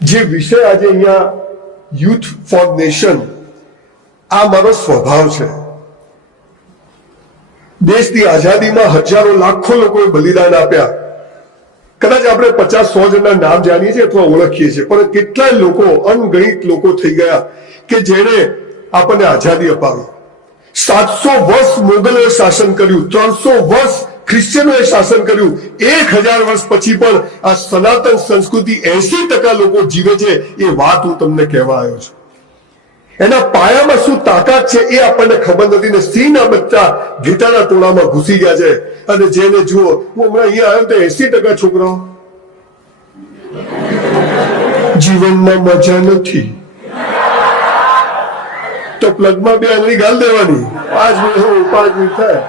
જે વિષય આજે અહીંયા યુથ ફોર નેશન, આ મારો સ્વભાવ છે. દેશની આઝાદીમાં હજારો લાખો લોકોએ બલિદાન આપ્યા. કદાચ આપણે 50-100 જણના નામ જાણીએ છીએ અથવા ઓળખીએ છીએ, પણ કેટલાય લોકો, અનગણિત લોકો થઈ ગયા કે જેણે આપણને આઝાદી અપાવી. 700 વર્ષ મોગલોએ શાસન કર્યું, 300 વર્ષ ખ્રિશ્ચનોએ શાસન કર્યું. 1000 વર્ષ પછી પણ આ સનાતન સંસ્કૃતિ 80% લોકો જીવે છે. એ વાત હું તમને કહેવા આવ્યો છું. એના પાયામાં શું તાકાત છે એ આપણને ખબર નથી ને સિંહના બચ્ચા ઘેટાના ટોળામાં ઘૂસી ગયા છે. અને જેને જુઓ, હું હમણાં અહીંયા આવ્યો તો 80% છોકરાઓ જીવનમાં મજા નથી, તો પ્લગમાં 2 આંગળી ગાલ દેવાની, 5 મિનિટ 5 મિનિટ થાય,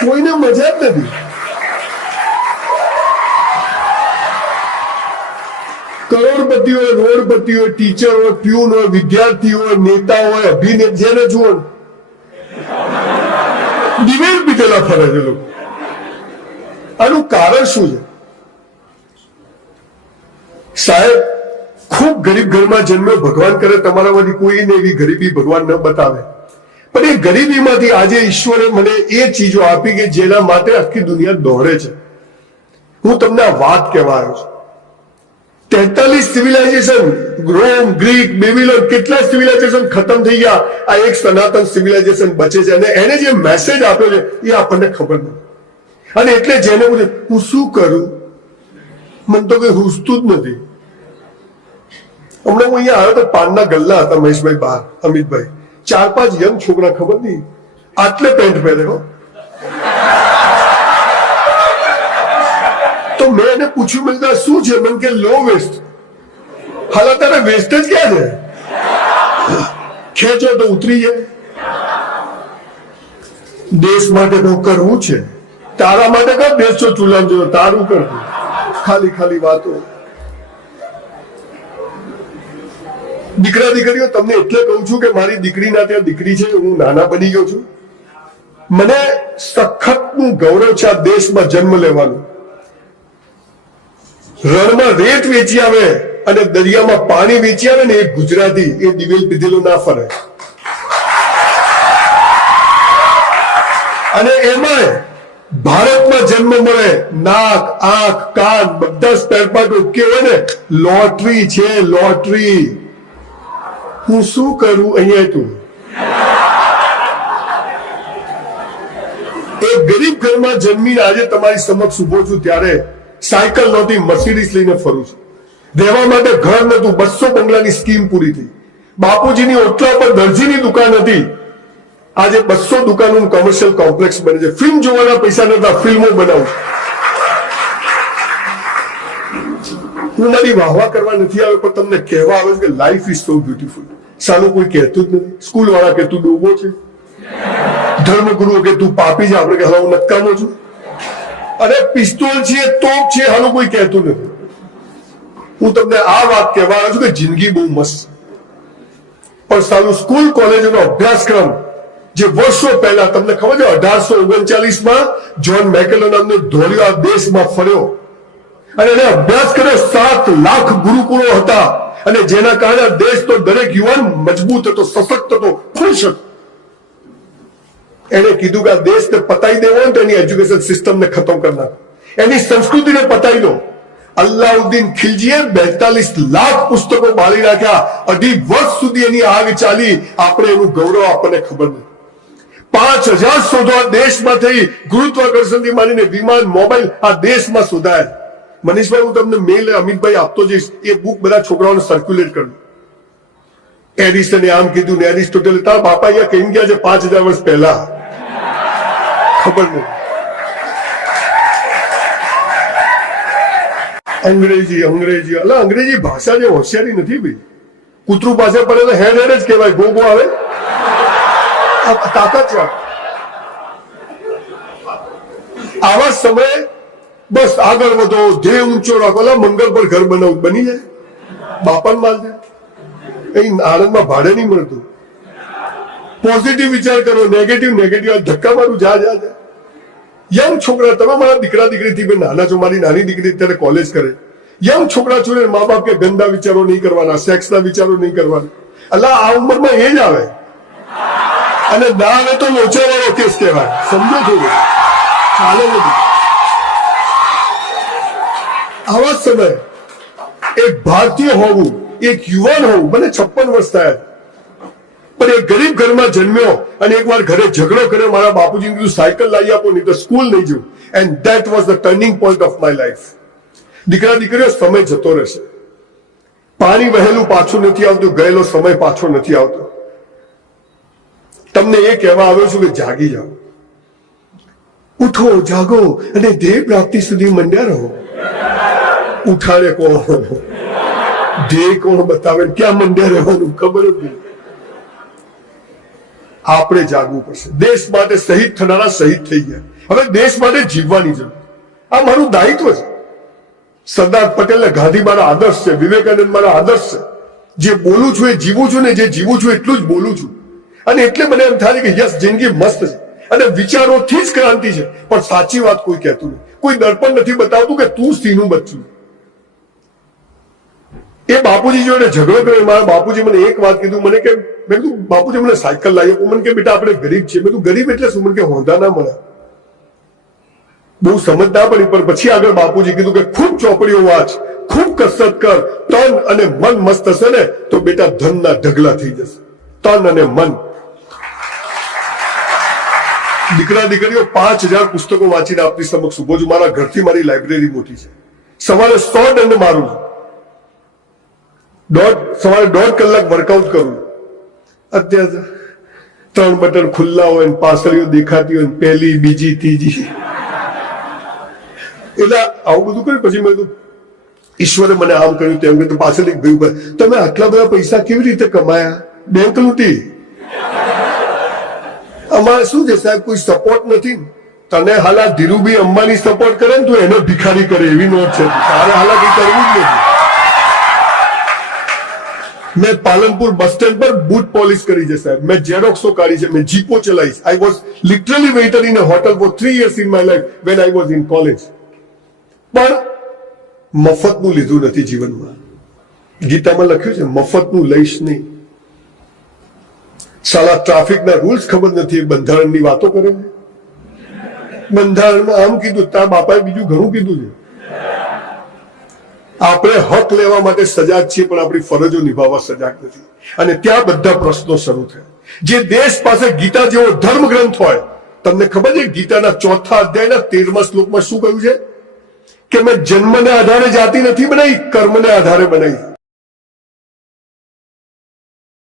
કોઈને મજા જ નથી. કરોડપતિ હોય, રોડપતિ હોય, ટીચર હોય, પ્યુન હોય, વિદ્યાર્થી હોય, નેતા હોય, અભિનેતા, જેને જુઓ દિવેલ પીધેલા ફરે છે લોકો. આનું કારણ શું છે? સાહેબ, ખૂબ ગરીબ ઘરમાં જન્મ્યો, ભગવાન કરે તમારામાંથી કોઈને એવી ગરીબી ભગવાન ન બતાવે, પણ એ ગરીબીમાંથી આજે ઈશ્વરે મને એ ચીજો આપી કે જેના માટે આખી દુનિયા દોડે છે. હું તમને આ વાત કહેવા આવ્યો છું. 43 સિવિલાઇઝેશન, રોમ, ગ્રીક, બેબીલોન, કેટલા સિવિલાઇઝેશન ખતમ થઈ ગયા. આ એક સનાતન સિવિલાઇઝેશન બચે છે અને એને જે મેસેજ આપ્યો છે એ આપણને ખબર નથી. અને એટલે જેને પૂછે હું શું કરું, મને તો કઈ હુસતું જ નથી. હમણાં હું અહીંયા આવ્યો તો પાનના ગલ્લા હતા મહેશભાઈ બહાર, અમિતભાઈ, 4-5 યંગ છોકરા, ખબર નહીં આટલે પેન્ટ પહેરે હો. તો મેં એને પૂછ્યું, મેં કીધું શું છે? મને કે લો વેસ્ટ. હાલ તારે વેસ્ટ જ ક્યાં છે? ખેંચો તો ઉતરી જાય. દેશ માટે તો કરવું છે, તારા માટે કર દેશો ચૂલામ જો તારું કરતું, ખાલી વાતો. દીકરા દીકરીઓ, તમને એટલે કહું છું કે મારી દીકરીના ત્યાં દીકરી છે, હું નાના બની ગયો છું. મને સખતનું ગૌરવ છે આ દેશમાં જન્મ લેવાનું. રણમાં રેત વેચી આવે અને દરિયામાં પાણી વેચી આવે ને એ ગુજરાતી, એ દિવેલ પીધેલું ના ફરે. અને એમાં ભારતમાં જન્મ મળે, નાક, આંખ, કાન બધા સ્પેર પાર્ટ ઓકે હોય ને, લોટરી છે, લોટરી. હું શું કરું અહીંયા? તું એક ગરીબ ઘરમાં જન્મીને આજે તમારી સમક્ષ ઉભો છું ત્યારે સાયકલ નહોતી, મર્સિડીઝ લઈને ફરું છું. રહેવા માટે ઘર નતું, 200 બંગલાની સ્કીમ પૂરી થઈ. બાપુજીની ઓટલા પર દરજીની દુકાન હતી, આજે 200 દુકાનોનું કોમર્શિયલ કોમ્પ્લેક્સ બને છે. ફિલ્મ જોવાના પૈસા નતા, ફિલ્મો બનાવું. હું મારી વાહવા કરવા નથી આવ્યો, પણ તમને કહેવા આવ્યો કે લાઈફ ઇઝ સો બ્યુટીફુલ. સાલું કોઈ કહેતું જ નથી. સ્કૂલ વાળા કે તું ડોબો છે, ધર્મગુરુઓ કે તું પાપી છે, આપણે કે હું નકામો છું. અરે પિસ્તોલ છે, તોપ છે, હાલું કોઈ કહેતું નથી. હું તમને આ વાત કહેવા આવ્યો છું કે જિંદગી બહુ મસ્ત, પણ સાલું સ્કૂલ કોલેજનો અભ્યાસક્રમ જે વર્ષો પહેલા, તમને ખબર છે 1839માં જ્હોન મેકેલો નામનો ધોળિયો આ દેશમાં ફર્યો અને એને અભ્યાસ કર્યો. 7 લાખ ગુરુકુળો હતા અને જેના કારણે દેશ તો દરેક યુવાન મજબૂત હતો, સશક્ત હતો, ખુશ હતો. એને કીધું કે આ દેશને પતાવી દેવો ને તો એની એજ્યુકેશન સિસ્ટમને ખતમ કરી નાખો, એની સંસ્કૃતિને પતાવી દો. અલ્લાઉદ્દીન ખિલજીએ 42 લાખ પુસ્તકો બાળી નાખ્યા. 2.5 વર્ષ સુધી એની આગ ચાલી. આપણે એનું ગૌરવ આપણને ખબર નથી. 5000 શોધો આ દેશમાં થઈ. ગુરુત્વાકર્ષણથી માંડીને વિમાન, મોબાઈલ આ દેશમાં શોધાયા. મનીષભાઈ, હું તમને મેલ અમિતભાઈ આપતો જઈશ. એ બુક બધા છોકરાઓને સર્ક્યુલેટ કરજો. એડિસને આમ કીધું ને એરિસ્ટોટલે, તારા બાપા અહીંયા કહી ગયા છે 5000 વર્ષ પહેલા, ખબર નહીં. અંગ્રેજી અલા, અંગ્રેજી ભાષા જે હોશિયારી નથી ભાઈ. કૂતરું પાસે પડે તો હેડ હેડ જ કહેવાય, ગો ગો આવે. આ તાકાત છે. આવા સમયે બસ આગળ વધો, ધ્યેય ઊંચો રાખો. મંગળ પર ઘર બનાવું, બની જાય. બાપાને માલ છે, અહીં આણંદમાં ભાડે નહીં મળતું. પોઝિટિવ વિચાર કરો, નેગેટિવ ધક્કા મારું, જા. યંગ છોકરા, તમે મારા દીકરા દીકરીથી નાના છો. મારી નાની દીકરી અત્યારે કોલેજ કરે. યંગ છોકરા છોકરી મા બાપ કે ગંદા વિચારો નહીં કરવાના, સેક્સના વિચારો નહીં કરવાના. અલ્લાહ આ ઉંમરમાં એ જ આવે, અને ના આવે તો લોચાવાળો કેસ કહેવાય. સમજો થોડું, ચાલે બધું. આવા સમય એક ભારતીય હોવું, એક યુવાન હોવું, મને 56 વર્ષ થયા, પણ એક ગરીબ ઘરમાં જન્મ્યો અને એકવાર ઘરે ઝઘડો કર્યો, મારા બાપુજીને કીધું સાયકલ લાવી આપો નહીં તો સ્કૂલ નહીં જવું. And that was the turning point of my life. દીકરા દીકરીઓ, સમય જતો રહેશે. પાણી વહેલું પાછું નથી આવતું, ગયેલો સમય પાછો નથી આવતો. તમને એ કહેવા આવ્યો છું કે જાગી જાઓ, ઉઠો, જાગો અને ધ્યેય પ્રાપ્તિ સુધી મંડ્યા રહો. ઉઠાડે કોણ, ધ્યેય કોણ બતાવે, ક્યાં મંડ્યા રહેવાનું ખબર જ નહીં. આપણે જાગવું પડશે. દેશ માટે શહીદ થનારા શહીદ થઈ ગયા, હવે દેશ માટે જીવવાની જરૂર. આ મારું દાયિત્વ છે. સરદાર પટેલ ને ગાંધી મારા આદર્શ છે, વિવેકાનંદ મારા આદર્શ છે. જે બોલું છું એ જીવું છું, ને જે જીવું છું એટલું જ બોલું છું. અને એટલે મને એમ થાય કે યસ, જિંદગી મસ્ત છે અને વિચારોથી જ ક્રાંતિ છે. પણ સાચી વાત કોઈ કહેતું નહીં, કોઈ દર્પણ નથી બતાવતું કે તું સીનું બચ્ચું. એ બાપુજી જોડે ઝઘડો કર્યો. મારા બાપુજી મને એક વાત કીધું, મને કે મેં કીધું બાપુજી મને સાયકલ લાવી આપો. મને કે બેટા આપણે ગરીબ છીએ. મેં કીધું ગરીબ એટલે શું? મને કે હોંધા ના મળે. બહુ સમજ ના પડી, પણ પછી આગળ બાપુજી કીધું કે ખૂબ ચોપડીઓ વાંચ, ખૂબ કસરત કર, તન અને મન મસ્ત હશે ને તો બેટા ધનના ઢગલા થઈ જશે. તન અને મન. દીકરા દીકરીઓ, 5000 પુસ્તકો વાંચીને આપની સમક્ષ ઉભો છું. મારા ઘરથી મારી લાઇબ્રેરી મોટી છે. સવારે 100 દંડ મારું છું. સવારે 1.5 કલાક વર્કઆઉટ કરું. અત્યારે 3 બટન ખુલ્લા હોય ને પાસળીઓ દેખાતી હોય, પહેલી, બીજી, ત્રીજી. એટલે આવું બધું કર્યું. પછી મેં કીધું ઈશ્વરે મને આમ કર્યું, તેમ કર્યું. પાછળ એક ભાઈ, તમે આટલા બધા પૈસા કેવી રીતે કમાયા? બેંક લૂંટી. અમારે શું છે સાહેબ, કોઈ સપોર્ટ નથી. તને હાલા ધીરુભાઈ અંબાણી સપોર્ટ કરે ને તો એને ભિખારી કરે, એવી નોટ છે. તારે હાલા કઈ કરવું જ નથી. મેં પાલનપુર બસ સ્ટેન્ડ પર બૂટ પોલિશ કરી છે સાહેબ. મેં ઝેરોક્સો કાઢી છે, મેં જીપો ચલાવી. I was literally waiter in a hotel for 3 years in my life when I was in college. પણ મફતનું લીધું નથી જીવનમાં. ગીતામાં લખ્યું છે મફતનું લઈશ નહીં. સાલા ટ્રાફિકના રૂલ્સ ખબર નથી, બંધારણની વાતો કરે છે. બંધારણમાં આમ કીધું, તારા બાપાએ બીજું ઘણું કીધું છે. આપણે હક લેવા માટે સજાગ છીએ, પણ આપણી ફરજો નિભાવવા સજાગ નથી. અને ત્યાં બધા પ્રશ્નો શરૂ થયા. જે દેશ પાસે ગીતા જેવો ધર્મ ગ્રંથ હોય, તમને ખબર છે ગીતાના 4થા અધ્યાયના 13મા શ્લોકમાં શું કહ્યું છે? કે મેં જન્મને આધારે જાતિ નથી બનાવી, કર્મને આધારે બનાવી.